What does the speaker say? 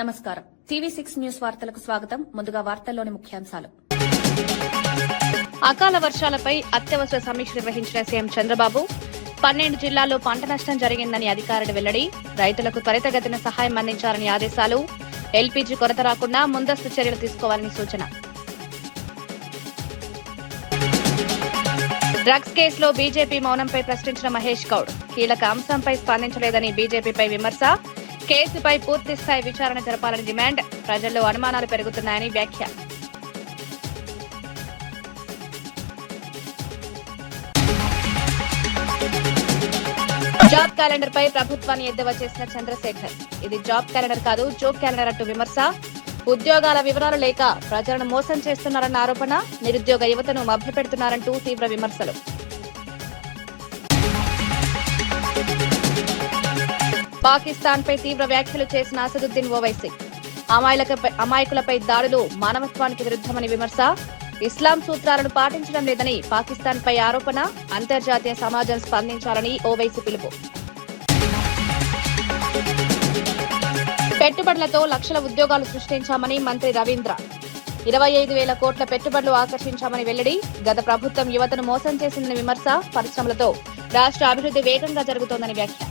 నమస్కారం. TV6 news వార్తలకు స్వాగతం. ముందుగా వార్తల్లోని ముఖ్యాంశాలు. అకాల వర్షాలపై అత్యవసర సమీక్ష నిర్వహించిన సీఎం చంద్రబాబు 12 జిల్లాల్లో పంట నష్టం జరిగిందని అధికారులు వెల్లడి. రైతులకు త్వరితగతిన సహాయం అందించాలని ఆదేశాలు. ఎల్పీజీ కొరత రాకుండా ముందస్తు చర్యలు తీసుకోవాలని సూచన. డ్రగ్స్ కేసులో బీజేపీ మౌనంపై ప్రశ్నించిన మహేష్ గౌడ్ కీలక అంశంపై స్పందించలేదని బీజేపీపై విమర్శ. కేసుపై పూర్తిస్థాయి విచారణ జరపాలని డిమాండ్. ప్రజల్లో అనుమానాలు పెరుగుతున్నాయని వ్యాఖ్య. జాబ్ క్యాలెండర్ పై ప్రభుత్వాన్ని ఎద్దేవా చేసిన చంద్రశేఖర్ ఇది జాబ్ క్యాలెండర్ కాదు, జోబ్ క్యాలెండర్ అంటూ విమర్శ. ఉద్యోగాల వివరాలు లేక ప్రజలను మోసం చేస్తున్నారన్న ఆరోపణ. నిరుద్యోగ యువతను మభ్యపెడుతున్నారంటూ తీవ్ర విమర్శలు. పాకిస్తాన్ పై తీవ్ర వ్యాఖ్యలు చేసిన అసదుద్దీన్ ఓవైసీ అమాయకులపై దాడులు మానవత్వానికి విరుద్దమని విమర్శ. ఇస్లాం సూత్రాలను పాటించడం లేదని పాకిస్తాన్ పై ఆరోపణ. అంతర్జాతీయ సమాజం స్పందించాలని ఓవైసీ పిలుపు. పెట్టుబడులతో లక్షల ఉద్యోగాలు సృష్టించామని మంత్రి రవీంద్ర 25,000 కోట్ల పెట్టుబడులు ఆకర్షించామని వెల్లడి. గత ప్రభుత్వం యువతను మోసం చేసిందని విమర్శ. పరిశ్రమలతో రాష్ట్ర అభివృద్ధి వేగంగా జరుగుతోందని వ్యాఖ్య.